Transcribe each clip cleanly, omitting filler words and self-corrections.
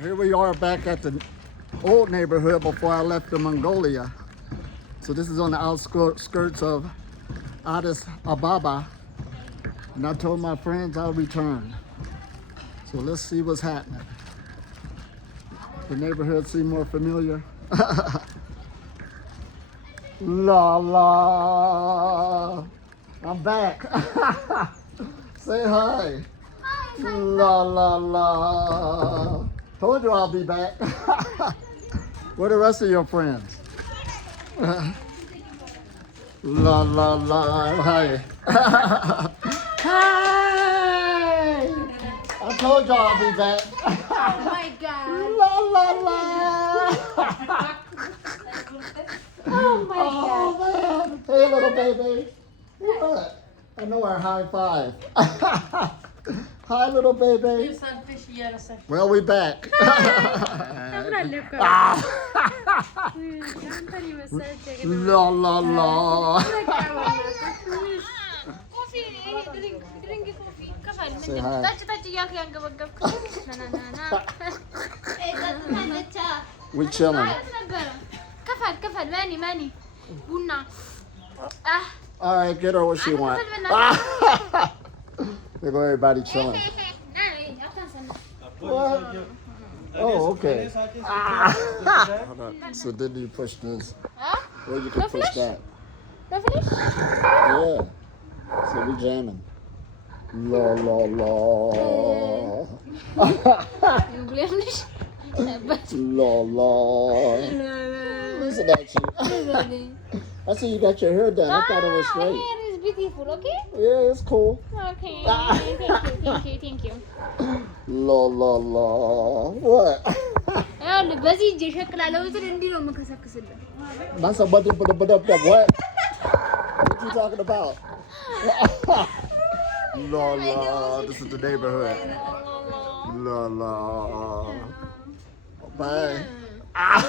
Here we are back at the old neighborhood before I left to Mongolia. So this is on the outskirts of Addis, Ababa. And I told my friends I'll return. So let's see what's happening. The neighborhood seem more familiar. La la, I'm back. Say hi. La la la. Told you I'll be back. Where the rest of your friends? La la la. Hi. Hi. I told you I'll be back. Oh my God. La la la. Oh my Oh God. man. Hey little baby. What? I know our high five. Hi little baby. Well, we back. La la la. Say hi. We chilling. All right, get her what she wants. Look, everybody chilling. What? Oh, okay. Hold on. So then you push this. Or you can push that. Yeah. So we jamming. La la la. La la. Listen at you. I see you got your hair done. I thought it was straight. Hair is beautiful, okay? Yeah, it's cool. Okay. Thank you. La la la. What? That's a what? What you talking about? La la. This is the neighborhood. La la. Bye. I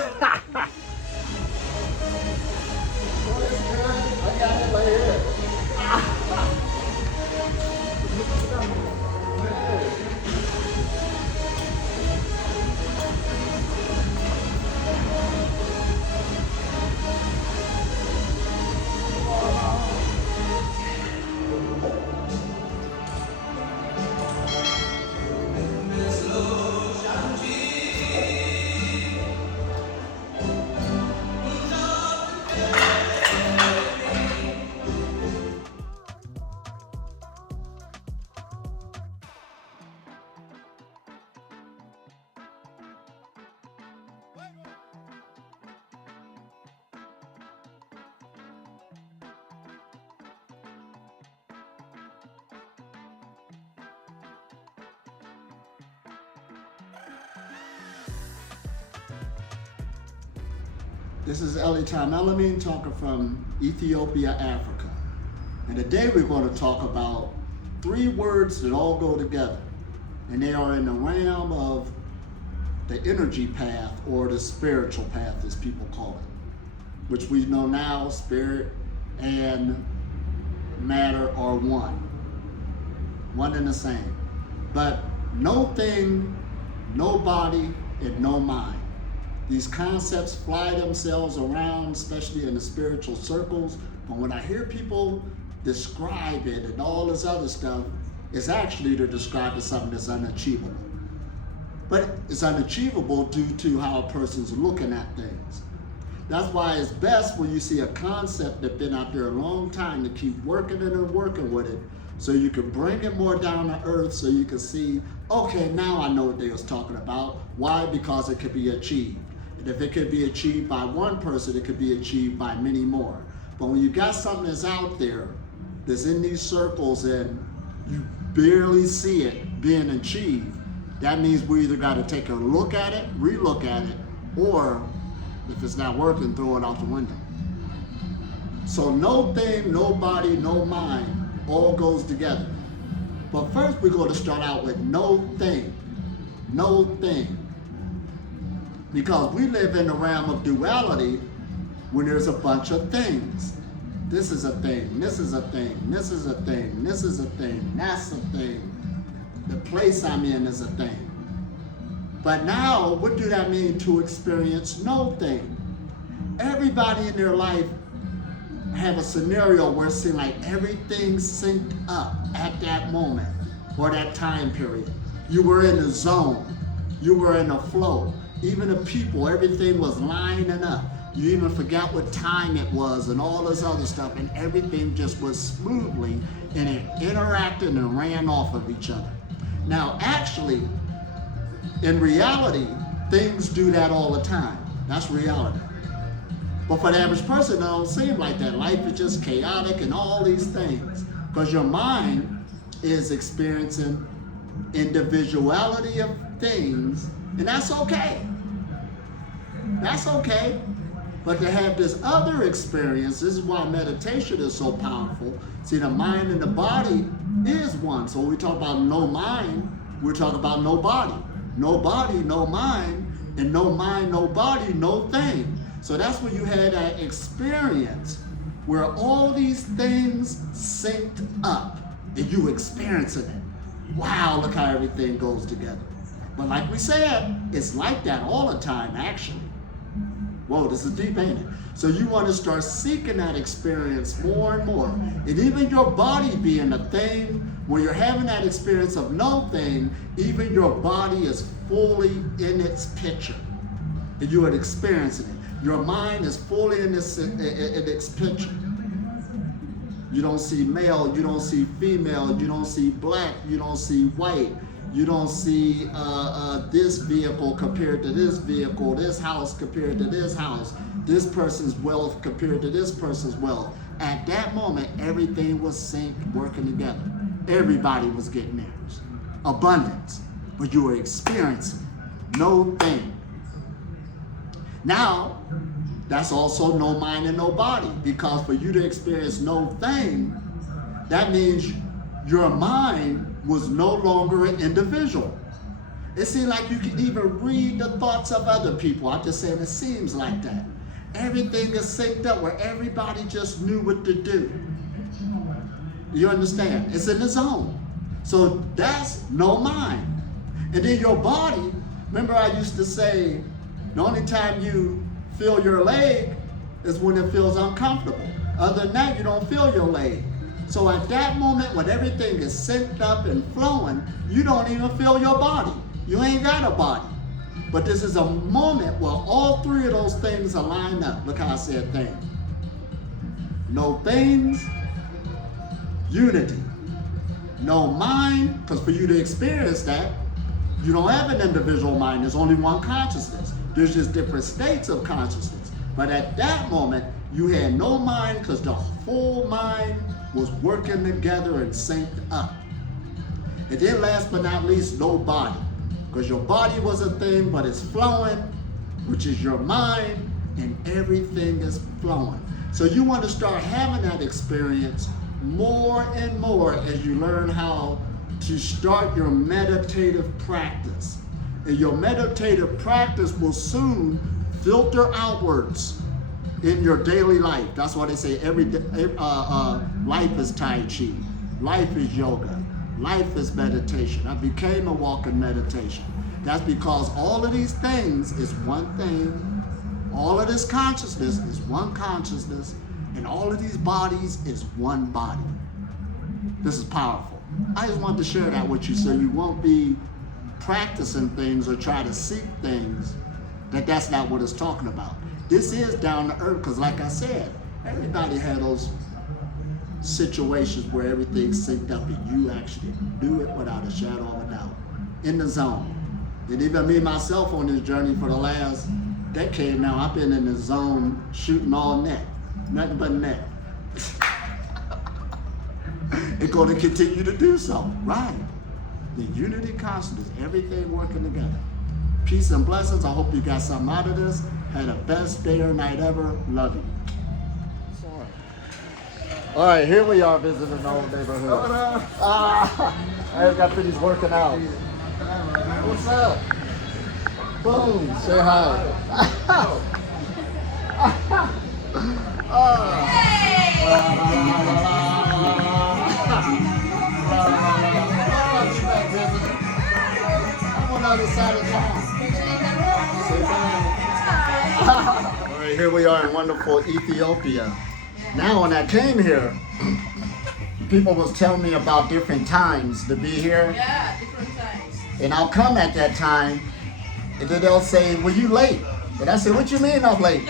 got it right here. This is Ellie Elamine talking from Ethiopia, Africa. And today we're going to talk about 3 words that all go together. And they are in the realm of the energy path or the spiritual path, as people call it. Which we know now, spirit and matter are one. One and the same. But no thing, no body, and no mind. These concepts fly themselves around, especially in the spiritual circles. But when I hear people describe it and all this other stuff, it's actually to describe it as something that's unachievable. But it's unachievable due to how a person's looking at things. That's why it's best when you see a concept that's been out there a long time to keep working it and working with it, so you can bring it more down to earth, so you can see, okay, now I know what they was talking about. Why? Because it could be achieved. And if it could be achieved by one person, it could be achieved by many more. But when you got something that's out there, that's in these circles, and you barely see it being achieved, that means we either got to take a look at it, relook at it, or if it's not working, throw it out the window. So no thing, no body, no mind, all goes together. But first we're going to start out with no thing. No thing. Because we live in the realm of duality when there's a bunch of things. This is a thing, this is a thing, this is a thing, this is a thing, that's a thing. The place I'm in is a thing. But now, what do that mean to experience no thing? Everybody in their life have a scenario where it seems like everything's synced up at that moment or that time period. You were in a zone. You were in a flow. Even the people, everything was lining up. You even forgot what time it was and all this other stuff, and everything just was smoothly, and it interacted and ran off of each other. Now, actually, in reality, things do that all the time. That's reality. But for the average person, it don't seem like that. Life is just chaotic and all these things, because your mind is experiencing individuality of things, and that's okay. That's okay. But to have this other experience, this is why meditation is so powerful. See, the mind and the body is one. So when we talk about no mind, we're talking about no body. No body, no mind, and no mind, no body, no thing. So that's when you had that experience where all these things synced up and you experiencing it. Wow, look how everything goes together. But like we said, it's like that all the time, actually. Whoa, this is deep, ain't it? So you want to start seeking that experience more and more. And even your body being a thing, when you're having that experience of no thing, even your body is fully in its picture. And you are experiencing it. Your mind is fully in its picture. You don't see male, you don't see female, you don't see black, you don't see white. You don't see this vehicle compared to this vehicle, this house compared to this house, this person's wealth compared to this person's wealth. At that moment, everything was synced, working together. Everybody was getting theirs. Abundance. But you were experiencing no thing. Now, that's also no mind and no body, because for you to experience no thing, that means your mind was no longer an individual. It seemed like you could even read the thoughts of other people. I'm just saying it seems like that. Everything is synced up where everybody just knew what to do. You understand? It's in the zone. So that's no mind. And then your body, remember I used to say, the only time you feel your leg is when it feels uncomfortable. Other than that, you don't feel your leg. So at that moment, when everything is synced up and flowing, you don't even feel your body. You ain't got a body. But this is a moment where all three of those things are lined up. Look how I said things. No things, unity. No mind, because for you to experience that, you don't have an individual mind. There's only one consciousness. There's just different states of consciousness. But at that moment, you had no mind because the full mind was working together and synced up. And then last but not least, no body. Because your body was a thing, but it's flowing, which is your mind, and everything is flowing. So you want to start having that experience more and more as you learn how to start your meditative practice. And your meditative practice will soon filter outwards in your daily life. That's why they say life is Tai Chi, life is yoga, life is meditation. I became a walking meditation. That's because all of these things is one thing. All of this consciousness is one consciousness, and all of these bodies is one body. This is powerful. I just wanted to share that with you so you won't be practicing things or try to seek things that's not what it's talking about. This is down to earth, because like I said, everybody had those situations where everything's synced up and you actually do it without a shadow of a doubt. In the zone. And even me myself on this journey for the last decade now, I've been in the zone shooting all net. Nothing but net. It's going to continue to do so, right? The unity consciousness, everything working together. Peace and blessings. I hope you got something out of this. Had the best day or night ever. Love you. Sorry. All right, here we are visiting an old neighborhood. I got Fiddy's working out. What's up? Boom, say hi. I'm on the other side of town. right, here we are in wonderful Ethiopia. Now, when I came here, people was telling me about different times to be here. Yeah, different times. And I'll come at that time, and then they'll say, well, you late. And I said, what you mean I'm late?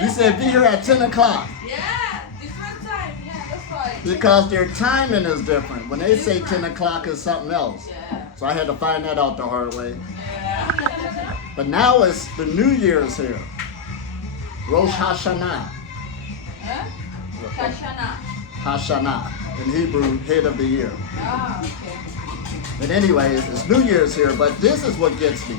You said be here at 10 o'clock. Yeah, different time. Yeah, that's right. Because their timing is different. When they say 10 o'clock is something else. Yeah. So I had to find that out the hard way. Yeah. But now it's the New Year's here. Rosh Hashanah. Huh? Kashana. Hashanah. In Hebrew, head of the year. Ah, okay. But anyways, it's New Year's here, but this is what gets me.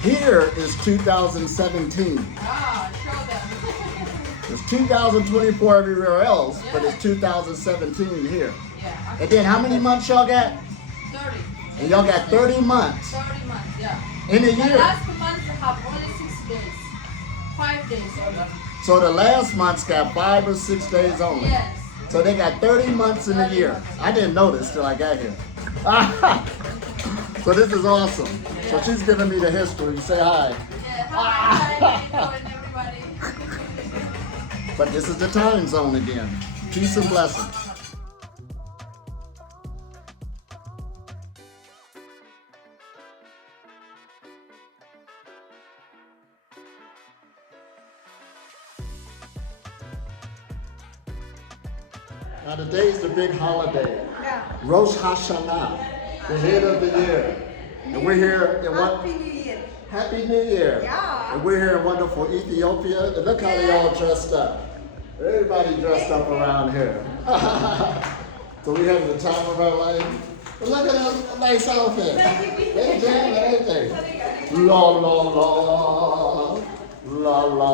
Here is 2017. Ah, show them. It's 2024 everywhere else, but it's 2017 here. Yeah. And then how many months y'all got? 30. And y'all got 30 months 30 months, yeah. in a The year. last month have only 6 days. 5 days only. So the last month's got 5 or 6 days only. Yes. So they got 30 months in a year. I didn't know this till I got here. So this is awesome. So she's giving me the history. Say hi. Yeah. Hi, how you doing, everybody? But this is the time zone again. Peace and blessings. Now today's the big holiday. Rosh Hashanah, the head of the year. And we're here in what? Happy New Year. Happy New Year. Yeah. And we're here in wonderful Ethiopia. And look how they all dressed up. Everybody dressed up around here. So we have the time of our life. But look at that nice outfit. They jam everything. La la la. La la.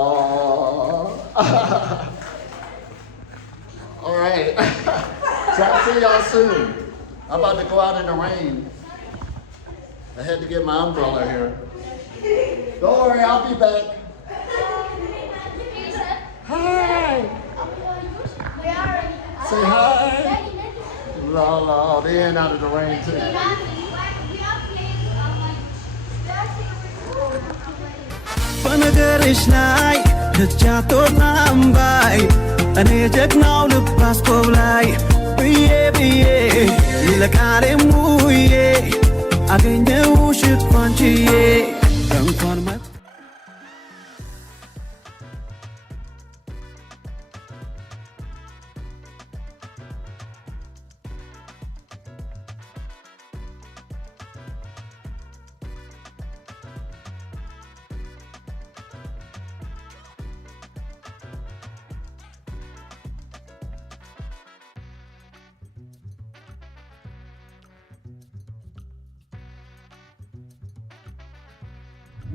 All right. So I'll see y'all soon. I'm about to go out in the rain. I had to get my umbrella here. Don't worry, I'll be back. Hi. Say hi. La la, they ain't out of the rain too. በነገርሽ ላይ ደጃቶና አምባይ እኔ ጀግናው ልባስ ላይ ብዬ ብዬ ለቃሌ ሙዬ አገኘሁሽ እንኳንችዬ እንኳን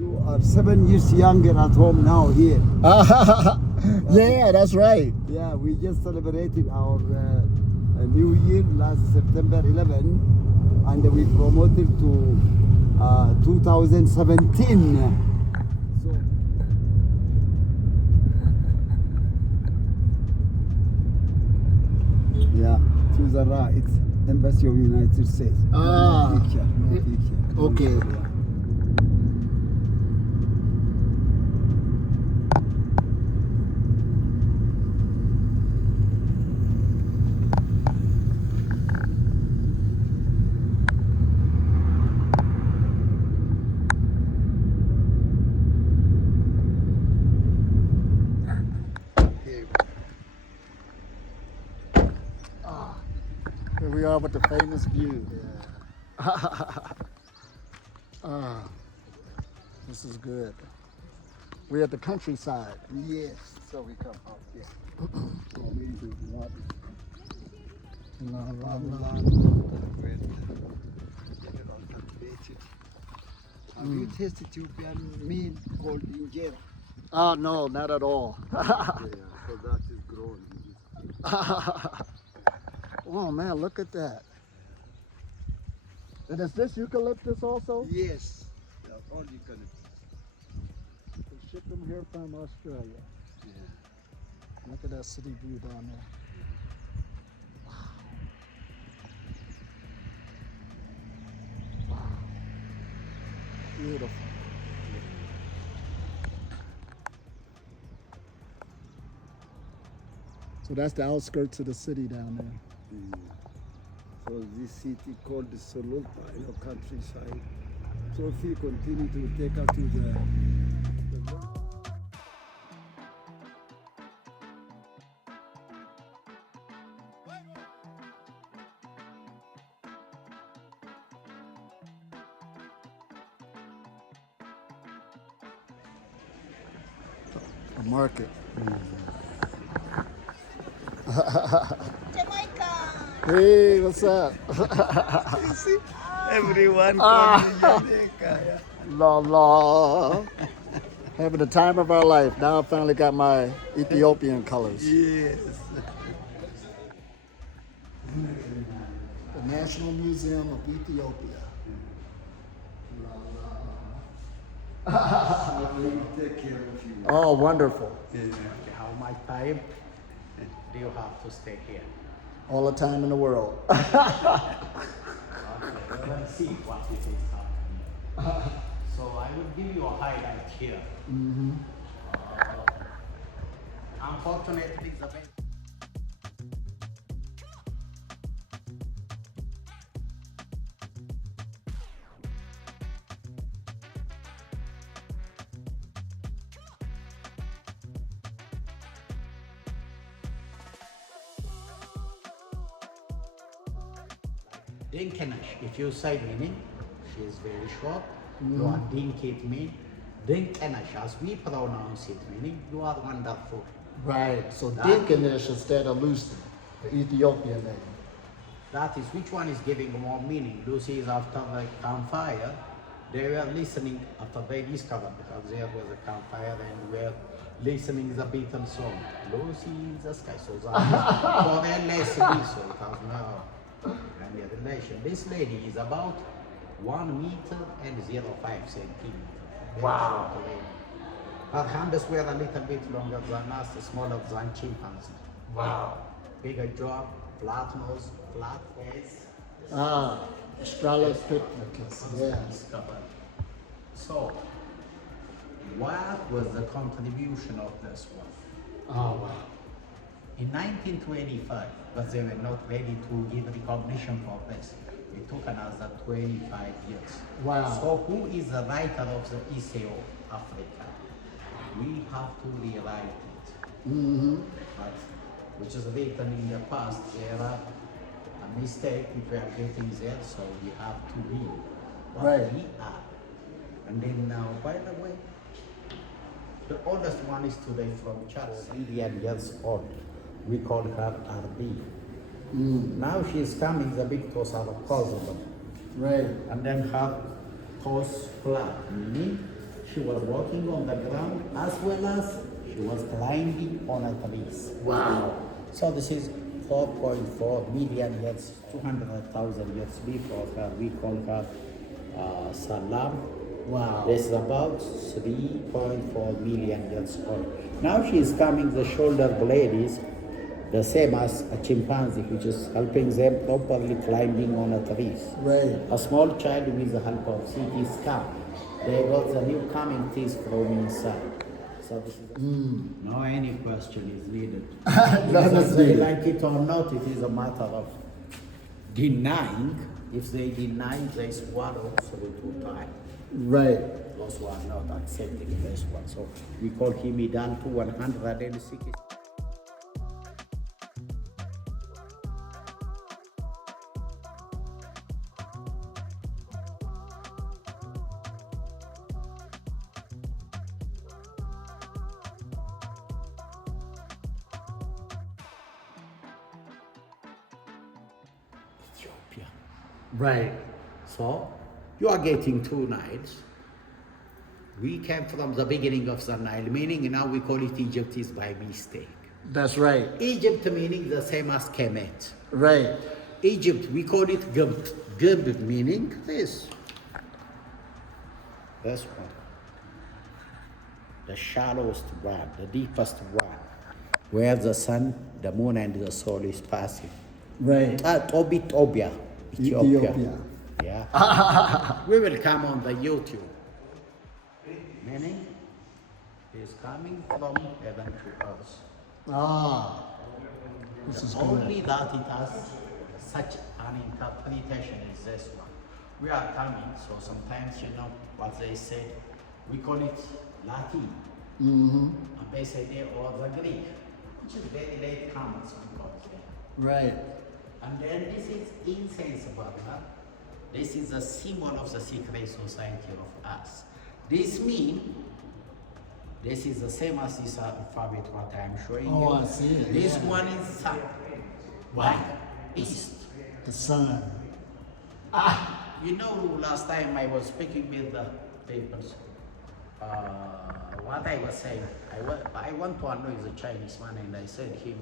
You are 7 years younger at home now here. Yeah, that's right. Yeah, we just celebrated our New Year last September 11, and we promoted to 2017. So, yeah, to the right, Embassy of United States. Ah. No picture, no picture. Okay. Yeah. Here we are with the famous view. This is good. We're at the countryside. Yes, so we come out here. So we do what? La, la, la. Have you tasted Ethiopian meal called injera? No, not at all. Yeah, so that is grown in this. Oh man, look at that. And is this eucalyptus also? Yes, that's all you can. They ship them here from Australia. Yeah. Look at that city view down there. Wow. Wow. Beautiful. So that's the outskirts of the city down there. So this city called the Sololta, countryside. So if you continue to take us to the A market. Jamaica. Hey, what's up? everyone calls me Jamaica. La la. Having the time of our life. Now I finally got my Ethiopian colors. Yes. The National Museum of Ethiopia. Take care of you. Oh, wonderful. How much time do you have to stay here? All the time in the world. Okay, let's see what it is happening. So I will give you a highlight here. Unfortunately, the best. Dinkenash, if you say meaning, she is very short. You are Dinkit mean. Dinkenash, as we pronounce it meaning, you are wonderful. Right. So That- Dinkanish instead of Lucy, the Ethiopian name. That is which one is giving more meaning. Lucy is after the campfire. They were listening after they discovered because there was a campfire and were listening the Beatles song. Lucy in the sky. So that is for their lesson. So it has no any relation. This lady is about 1 meter and 0.5 centimeters. Wow. Her hands were a little bit longer than us, smaller than chimpanzee. Wow. Bigger jaw, flat nose, flat face. Ah, Australopithecus. Yes. So, what was the contribution of this one? Oh, wow. In 1925, but they were not ready to give recognition for this. It took another 25 years. Wow. So who is the writer of the essay of Africa? We have to rewrite it. But, which is written in the past, there are a mistake which we are getting there, so we have to be what Right. we are. And then now, by the way, the oldest one is today from Charles, Indian years old. We call her RD. Now she is coming the big toes are possible. Right. And then her toes flat, meaning she was walking on the ground as well as she was climbing on a trees. Wow. So this is 4.4 million years, 200,000 years before her. We call her Salam. Wow. This is about 3.4 million years old. Now she is coming, the shoulder blade is the same as a chimpanzee, which is helping them properly climbing on a trees. Right. A small child with the help of CT scan, they got the new coming teeth from inside. So this is no any question is needed. None is Whether they needed. like it or not, it is a matter of denying. If they deny, they swallow through to time. Right. Those who are not accepting this one. So we call him Idan to 160. Ethiopia. Right. So you are getting 2 Niles. We came from the beginning of the Nile, meaning now we call it Egypt is by mistake. That's right. Egypt meaning the same as Kemet. Right. Egypt, we call it Gumb. Gumb meaning this. This one. The shallowest one, the deepest one. Where the sun, the moon and the soul is passing. Right. Ethiopia. Ethiopia. Yeah. We will come on the YouTube. Meaning, he is coming from heaven to earth. Ah. This is Only that it has such an interpretation is this one. We are coming, so sometimes you know what they say, we call it Latin, and they say they or the Greek, which is very late comers because Right. and then this is insensible. Huh? This is a symbol of the secret society of us. This means this is the same as this alphabet what I am showing you. Oh, I see it, This yeah. one is sun. Why? East. The sun. You know, last time I was speaking with the papers. What I was saying, I want to annoy the Chinese man, and I said him,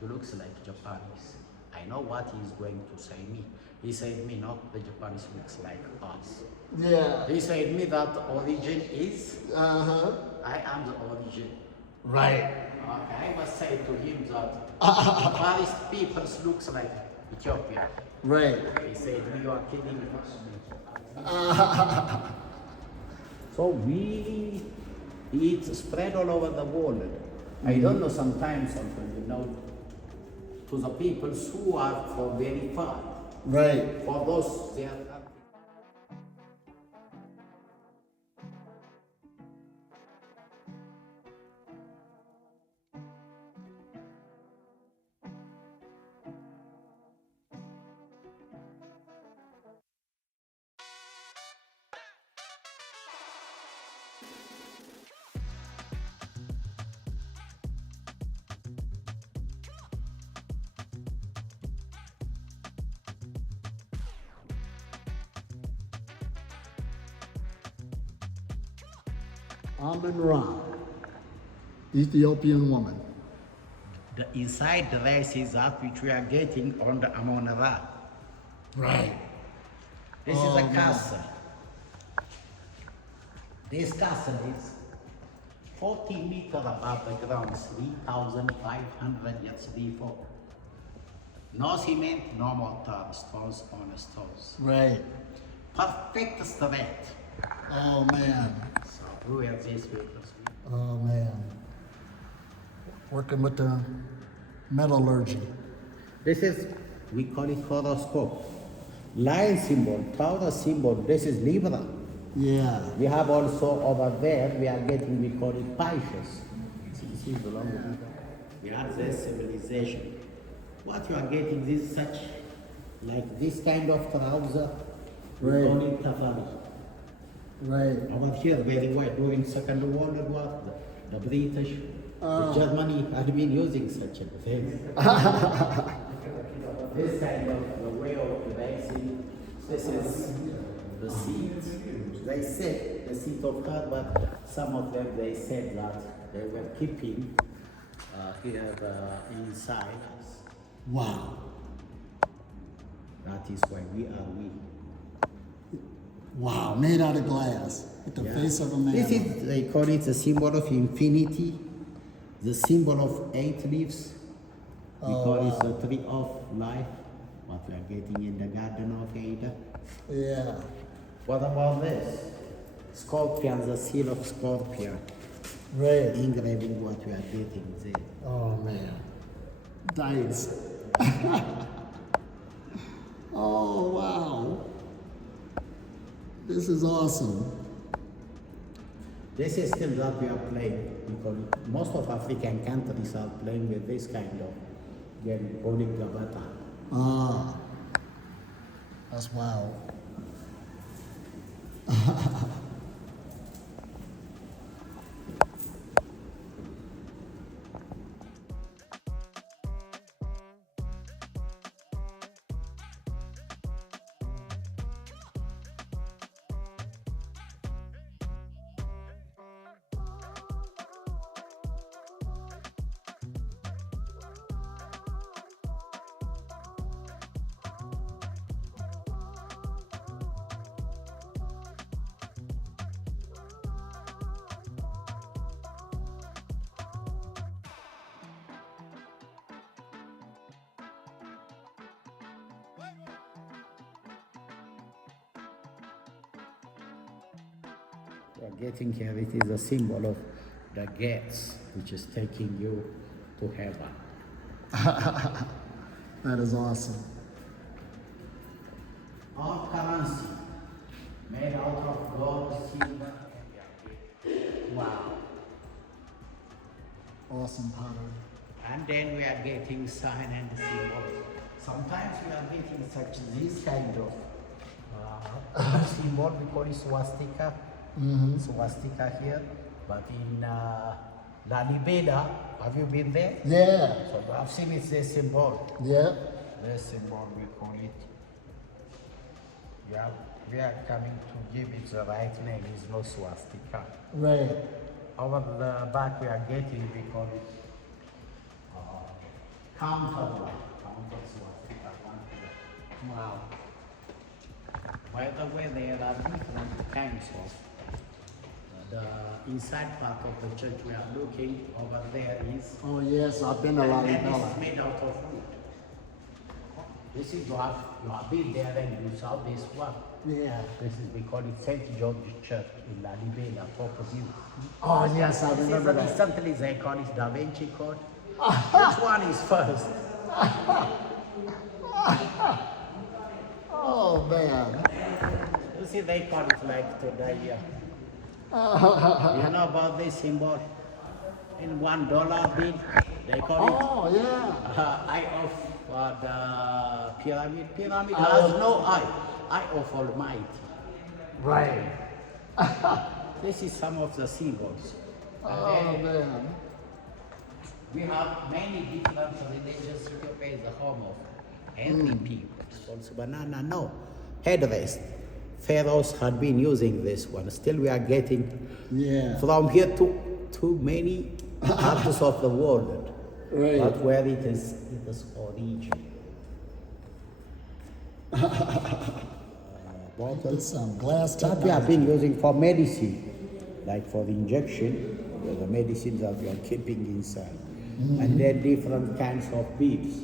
he looks like Japanese. I know what he's going to say me. He said me, no, the Japanese looks like us. Yeah. He said me that origin is, Uh-huh. I am the origin. Right. I must say to him that Japanese people looks like Ethiopia. Right. He said, you are kidding me. So it's spread all over the world. I don't know, sometimes something, you know, to the people who are from very far. Right. For those, they are. Amun Ra, Ethiopian woman. The inside dress is that which we are getting on the Amon Ra. Right. This Oh, is a man. castle. This castle is 40 meters above the ground, 3,500 years before. No cement, no mortar, stones on stones. Right. Perfect straight. Oh man. So we have this papers. Oh man. Working with the metallurgy. This is, we call it horoscope. Lion symbol, Taurus symbol, this is Libra. Yeah. We have also over there, we are getting, we call it Pisces. This is along with it. We have this civilization. What you are getting, this is such, like this kind of trouser, we Right. call it Tafari. Right. Over here, very wide, during Second World War, the British, the Germany had been using such a thing. This kind of the way of dancing, this is the seat. They said the seat of God, but some of them they said that they were keeping here inside us. Wow. That is why we are we. Wow. Made out of glass with the Yeah. face of a man. This is, they call it the symbol of infinity, the symbol of 8 leaves. We call it the tree of life, what we are getting in the Garden of Eden. Yeah. What about this? Scorpion, the seal of Scorpion, Right. engraving what we are getting there. Oh man. Nice. Oh wow. This is awesome. This is still that we are playing, because most of African countries are playing with this kind of game, calling Gabata. Ah. That's wow. We are getting here, it is a symbol of the gates which is taking you to heaven. That is awesome. Our currency made out of gold, silver. Wow. Awesome pottery. And then we are getting sign and symbols. Sometimes we are getting such this kind of symbol. We call it swastika. Swastika here. But in Lalibela, have you been there? Yeah. So I've seen it's a symbol. Yeah. The symbol we call it. Yeah, we are coming to give it the right name. It's no swastika. Right. Over the back we are getting, we call it counter swastika. Wow. By the way, there are different kinds of the inside part of the church we are looking over there is. Oh yes, I've been to And then Lalibela. it's made out of wood. This is you have been there and you saw this one. Yeah. This is, we call it St. George Church in Lalibela, top of you. Oh yes, I This is remember the that. recently they call it Da Vinci Code. Which one is first? Oh man. You see, they call it like today. You know about this symbol? In $1 bill, they call it Oh yeah. eye of the pyramid. Pyramid has no eye. Eye of Almighty. Right. This is some of the symbols. Oh man. We have many different religions. Ethiopia is the home of every people. Also banana, no. Headrest. Pharaohs had been using this one. Still we are getting from here to many parts of the world. Right. But where it is origin. There's some glass That we have been using for medicine, like for the injection, the medicines that we are keeping inside. And then different kinds of beads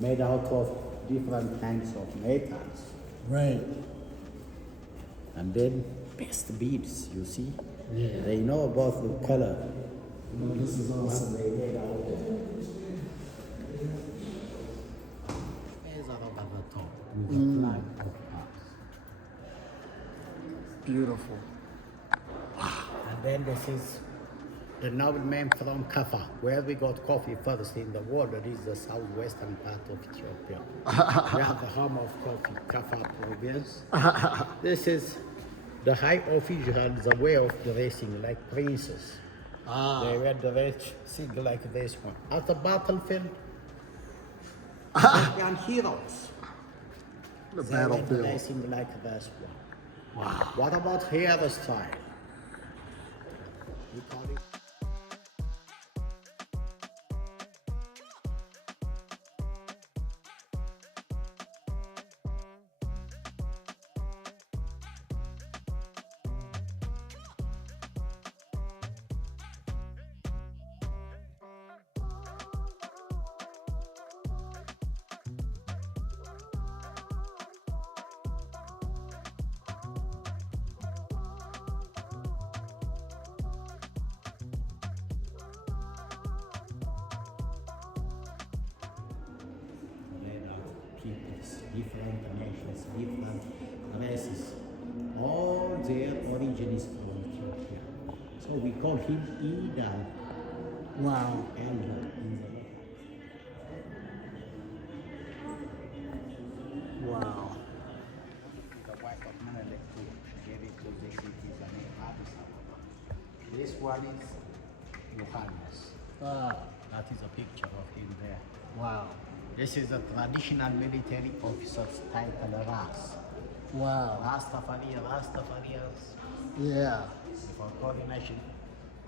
made out of different kinds of metals. Right. And then best beads, you see. They know about the color. Oh, this is awesome. They made out of. There's a over the top with the flag of us. Beautiful. And then this is the nobleman from Kaffa, where we got coffee first in the world. It is the southwestern part of Ethiopia. We have the home of coffee, Kaffa province. This is the high officials, the way of dressing like princes. They wear dressing like this one. At the battlefield, Ethiopian heroes. The They were battlefield. dressing like this one. Wow. What about hairstyle? We call it. Peoples, different nations, different races. All their origin is from Ethiopia. So we call him Idal. Wow. Elder Wow. the wife of Menelik too. She gave it to the cities and Addis Ababa. This one is Johannes. That is a picture of him there. Wow. This is a traditional military officer's title, Ras. Wow. Rastafarians Yeah. for coordination.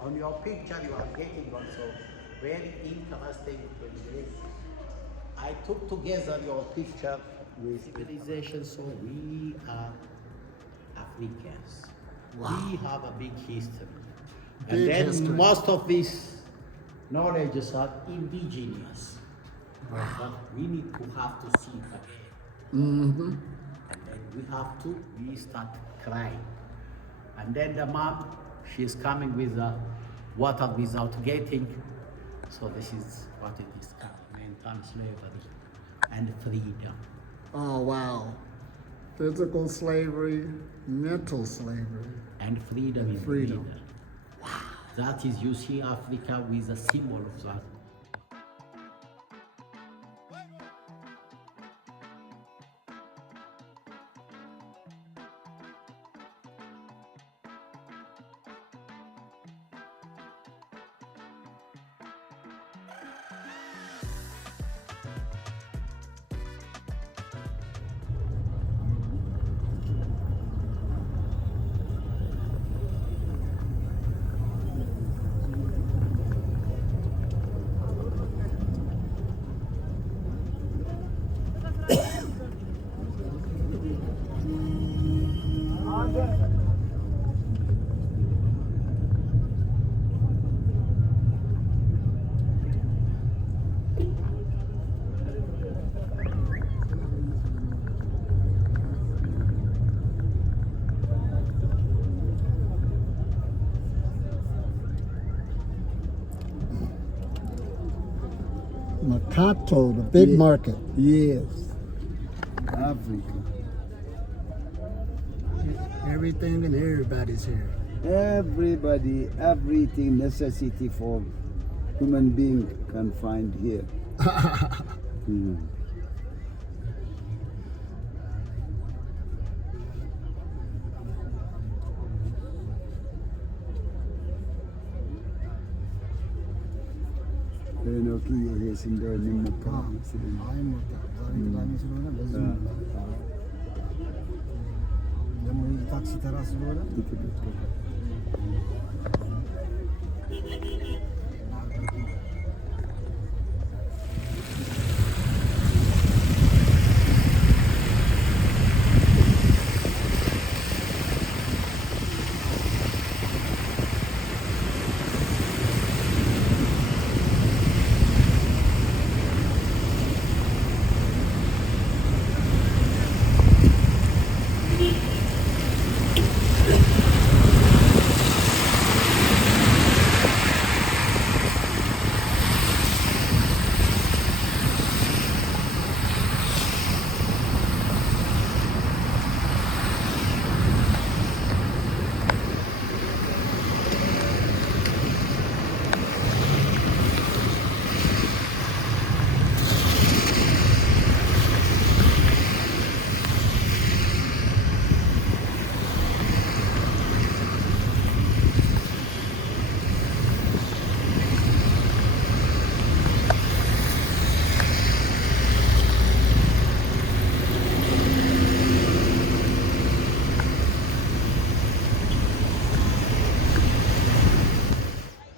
On your picture, you are getting also very interesting with. I took together your picture with civilization, so we are Africans. Wow. We have a big history. Big And then history. most of these knowledges are indigenous. But we need to have to see it again. And then we start crying. And then the mom, she's coming with the water without getting So this is what it is called, mental slavery and freedom. Oh, wow. Physical slavery, mental slavery. And freedom is Freedom. freedom. That is, you see Africa with a symbol of that. Mercato, the big Yeah. market. Yes. Africa. Everything and everybody's here. Everybody, everything necessity for human being can find here. Mm. ሄኖክ ይሄ እንደው እንመጣ ስለኝ ታክሲ ተራ ስለሆነ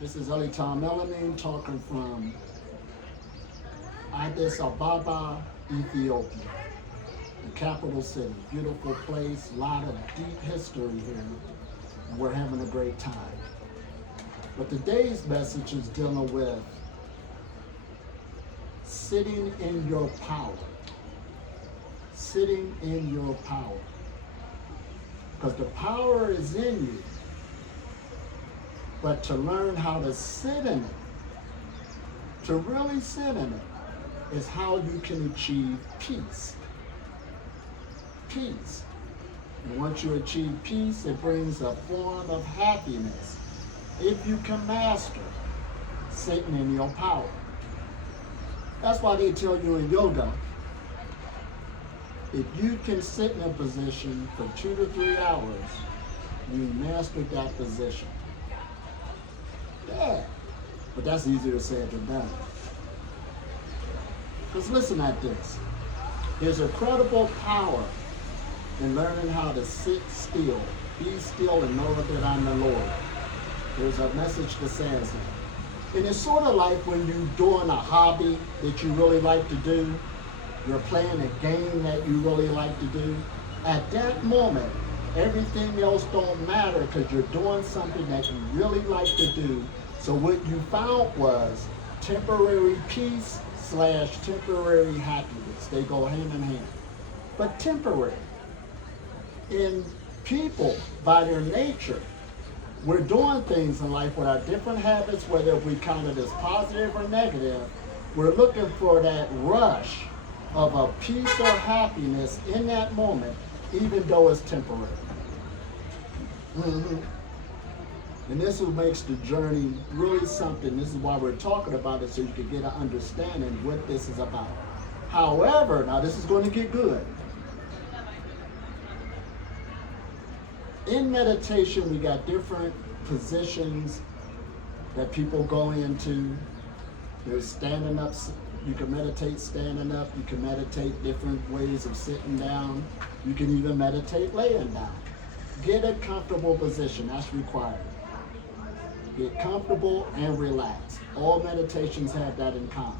This is Tom Melanin talking from Addis Ababa, Ethiopia, the capital city. Beautiful place, a lot of deep history here, and we're having a great time. But today's message is dealing with sitting in your power. Sitting in your power. Because the power is in you. But to learn how to sit in it, to really sit in it, is how you can achieve peace. Peace. And once you achieve peace, it brings a form of happiness. If you can master sitting in your power. That's why they tell you in yoga, if you can sit in a position for 2 to 3 hours, you mastered that position. Yeah, but that's easier said than done. Because listen at this. There's a credible power in learning how to sit still. Be still and know that I'm the Lord. There's a message that says that. And it's sort of like when you're doing a hobby that you really like to do. You're playing a game that you really like to do. At that moment, everything else don't matter because you're doing something that you really like to do. So what you found was temporary peace / temporary happiness. They go hand in hand. But temporary. In people, by their nature, we're doing things in life with our different habits, whether we count it as positive or negative. We're looking for that rush of a peace or happiness in that moment, even though it's temporary. Mm-hmm. And this is what makes the journey really something. This is why we're talking about it, so you can get an understanding what this is about. However, now this is going to get good. In meditation, we got different positions that people go into. There's standing up. You can meditate standing up. You can meditate different ways of sitting down. You can even meditate laying down. Get a comfortable position. That's required. Get comfortable and relax. All meditations have that in common.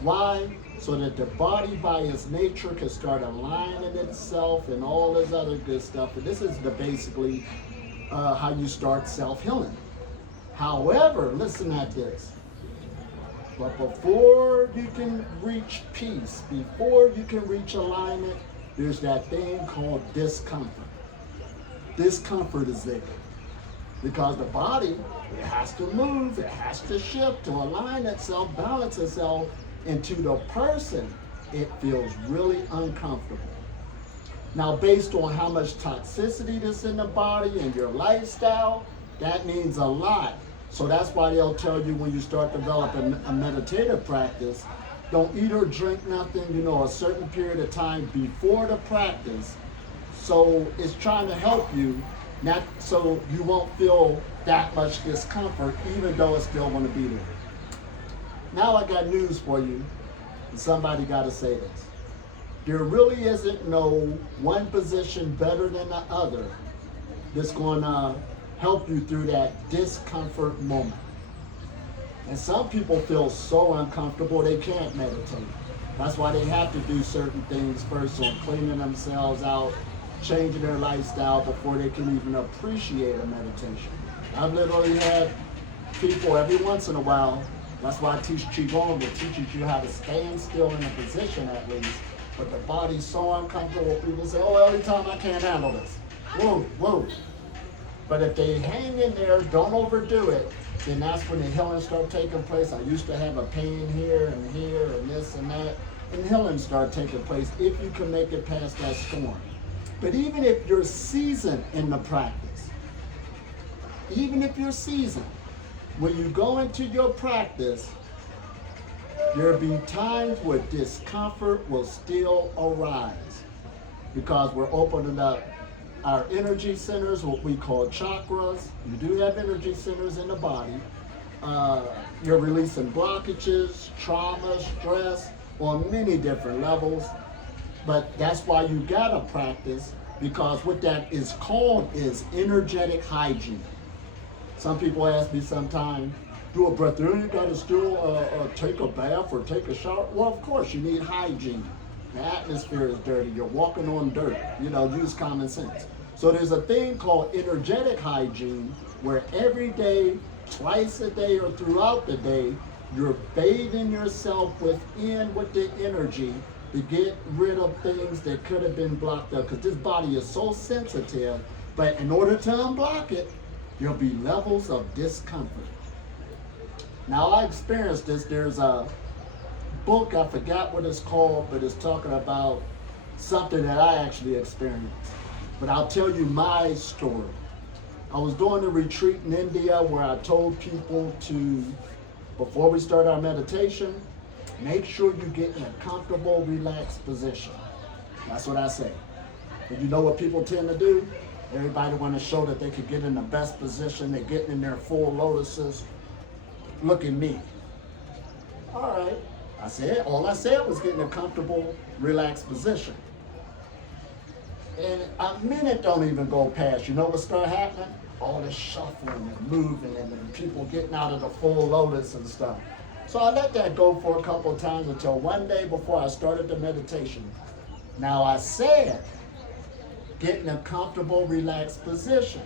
Why? So that the body by its nature can start aligning itself and all this other good stuff. And this is basically how you start self-healing. However, listen at this. But before you can reach peace, before you can reach alignment, there's that thing called discomfort. Discomfort is there. Because the body, it has to move, it has to shift to align itself, balance itself. And to the person, it feels really uncomfortable. Now, based on how much toxicity is in the body and your lifestyle, that means a lot. So that's why they'll tell you when you start developing a meditative practice, don't eat or drink nothing, a certain period of time before the practice. So it's trying to help you, not so you won't feel that much discomfort, even though it's still going to be there. Now I got news for you, and somebody got to say this. There really isn't no one position better than the other that's going to help you through that discomfort moment. And some people feel so uncomfortable they can't meditate. That's why they have to do certain things first, on cleaning themselves out, changing their lifestyle before they can even appreciate a meditation. I've literally had people every once in a while. That's why I teach Qigong. It teaches you how to stand still in a position at least. But the body's so uncomfortable, people say, oh, every time I can't handle this. Whoa. But if they hang in there, don't overdo it, then that's when the healing starts taking place. I used to have a pain here and this and that. And healing started taking place if you can make it past that storm. But even if you're seasoned in the practice, when you go into your practice, there'll be times where discomfort will still arise because we're opening up our energy centers, what we call chakras. You do have energy centers in the body. You're releasing blockages, trauma, stress on many different levels. But that's why you gotta practice, because what that is called is energetic hygiene. Some people ask me sometimes, do a breatharian, you gotta still take a bath or take a shower? Well, of course, you need hygiene. The atmosphere is dirty, you're walking on dirt, use common sense. So there's a thing called energetic hygiene, where every day, twice a day or throughout the day, you're bathing yourself within with the energy to get rid of things that could have been blocked up. Because this body is so sensitive, but in order to unblock it, there'll be levels of discomfort. Now I experienced this. There's a book, I forgot what it's called, but it's talking about something that I actually experienced. But I'll tell you my story. I was doing a retreat in India where I told people to, before we start our meditation, make sure you get in a comfortable, relaxed position. That's what I say. But you know what people tend to do? Everybody want to show that they could get in the best position. They're getting in their full lotuses. Look at me. All right. All I said was get in a comfortable, relaxed position. And a minute don't even go past. You know what started happening? All this shuffling and moving and then people getting out of the full lotus and stuff. So I let that go for a couple of times until one day before I started the meditation. Now I said, get in a comfortable, relaxed position.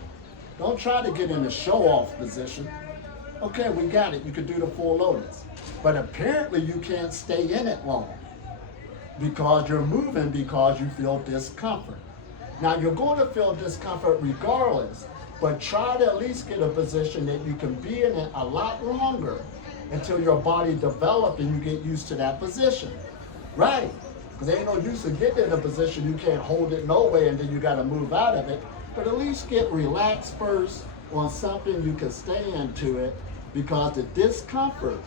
Don't try to get in a show-off position. Okay, we got it. You could do the full lotus. But apparently you can't stay in it long because you're moving because you feel discomfort. Now you're going to feel discomfort regardless, but try to at least get a position that you can be in it a lot longer until your body develops and you get used to that position. Right? Because there ain't no use in getting in a position you can't hold it no way and then you got to move out of it. But at least get relaxed first on something you can stand to it, because the discomfort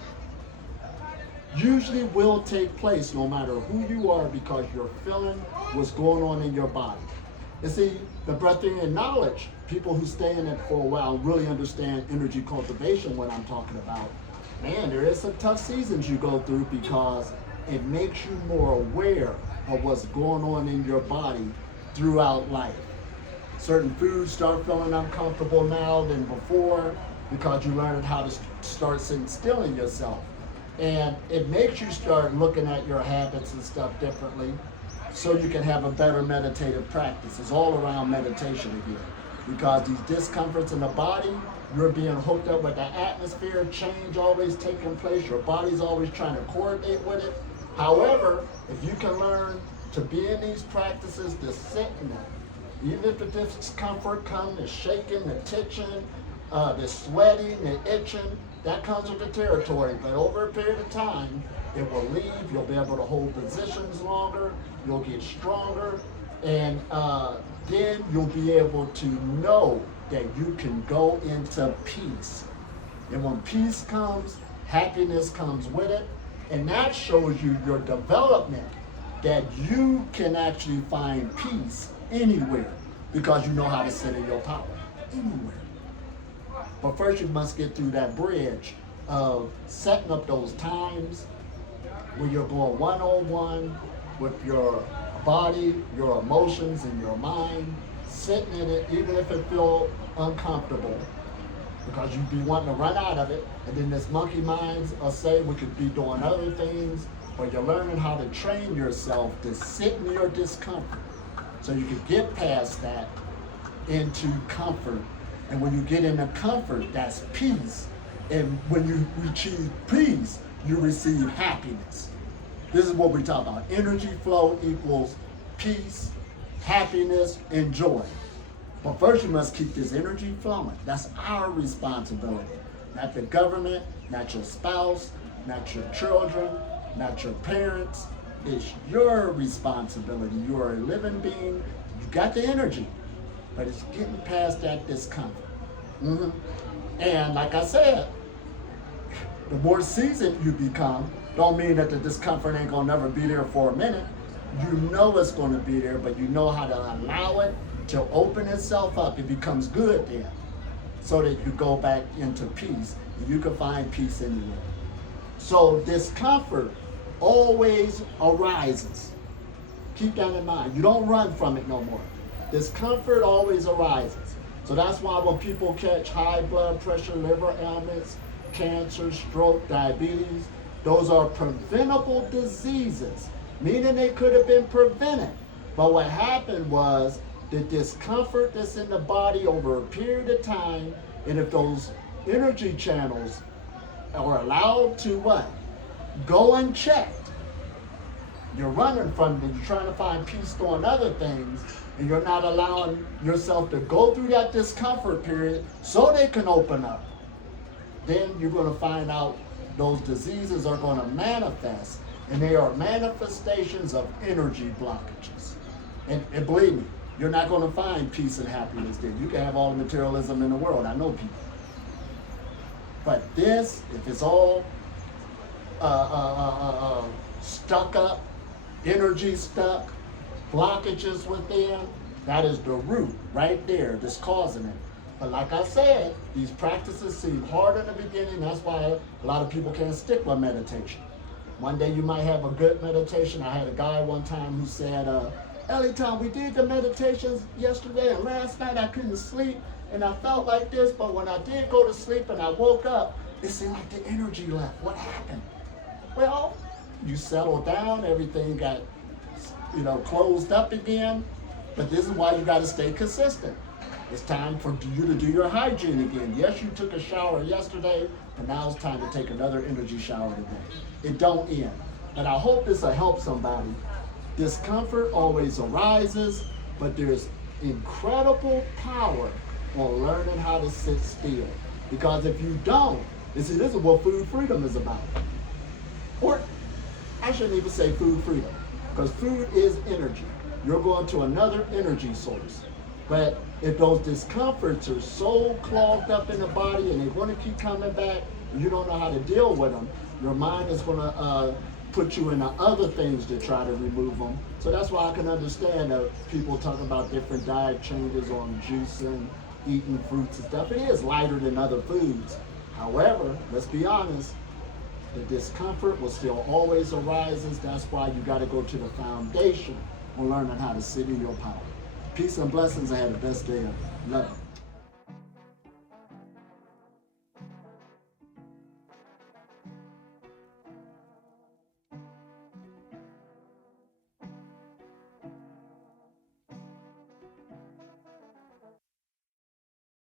usually will take place no matter who you are, because you're feeling what's going on in your body. And see, the breatharian knowledge, people who stay in it for a while really understand energy cultivation, what I'm talking about. Man, there is some tough seasons you go through because it makes you more aware of what's going on in your body throughout life. Certain foods start feeling uncomfortable now than before because you learned how to start sitting still in yourself. And it makes you start looking at your habits and stuff differently so you can have a better meditative practice. It's all around meditation again. Because these discomforts in the body, you're being hooked up with the atmosphere, change always taking place, your body's always trying to coordinate with it. However, if you can learn to be in these practices, to sit in it, even if the discomfort comes, the shaking, the twitching, the sweating, the itching, that comes with the territory. But over a period of time, it will leave. You'll be able to hold positions longer. You'll get stronger. And then you'll be able to know that you can go into peace. And when peace comes, happiness comes with it. And that shows you your development, that you can actually find peace anywhere because you know how to sit in your power. Anywhere. But first you must get through that bridge of setting up those times where you're going one-on-one with your body, your emotions, and your mind, sitting in it, even if it feels uncomfortable, because you'd be wanting to run out of it. And then this monkey minds will say we could be doing other things, but you're learning how to train yourself to sit in your discomfort so you can get past that into comfort. And when you get into comfort, that's peace. And when you achieve peace, you receive happiness. This is what we talk about. Energy flow equals peace, happiness, and joy. But first you must keep this energy flowing. That's our responsibility. Not the government, not your spouse, not your children, not your parents. It's your responsibility. You are a living being. You got the energy, but it's getting past that discomfort. And like I said, the more seasoned you become, don't mean that the discomfort ain't gonna never be there for a minute. You know it's gonna be there, but you know how to allow it to open itself up. It becomes good then, so that you go back into peace, and you can find peace anywhere. So discomfort always arises. Keep that in mind. You don't run from it no more. Discomfort always arises. So that's why when people catch high blood pressure, liver ailments, cancer, stroke, diabetes, those are preventable diseases, meaning they could have been prevented. But what happened was the discomfort that's in the body over a period of time, and if those energy channels are allowed to what? Go unchecked. You're running from it, you're trying to find peace doing other things, and you're not allowing yourself to go through that discomfort period so they can open up. Then you're going to find out those diseases are going to manifest, and they are manifestations of energy blockages. And believe me, you're not going to find peace and happiness there. You can have all the materialism in the world. I know people. But this, if it's all stuck up, energy stuck, blockages within, that is the root right there that's causing it. But like I said, these practices seem hard in the beginning. That's why a lot of people can't stick with meditation. One day you might have a good meditation. I had a guy one time who said, Ellie Tom, we did the meditations yesterday and last night I couldn't sleep and I felt like this, but when I did go to sleep and I woke up, it seemed like the energy left. What happened? Well, you settled down, everything got, closed up again, but this is why you got to stay consistent. It's time for you to do your hygiene again. Yes, you took a shower yesterday, but now it's time to take another energy shower today. It don't end. And I hope this will help somebody. Discomfort always arises, but there's incredible power on learning how to sit still. Because if you don't, this is what food freedom is about. Or I shouldn't even say food freedom, because food is energy. You're going to another energy source. But if those discomforts are so clogged up in the body and they want to keep coming back, and you don't know how to deal with them, your mind is going to put you into other things to try to remove them. So that's why I can understand that people talk about different diet changes on juicing, eating fruits and stuff. It is lighter than other foods. However, let's be honest, the discomfort will still always arises. That's why you got to go to the foundation on learning how to sit in your power. Peace and blessings. I had the best day ever. Love you.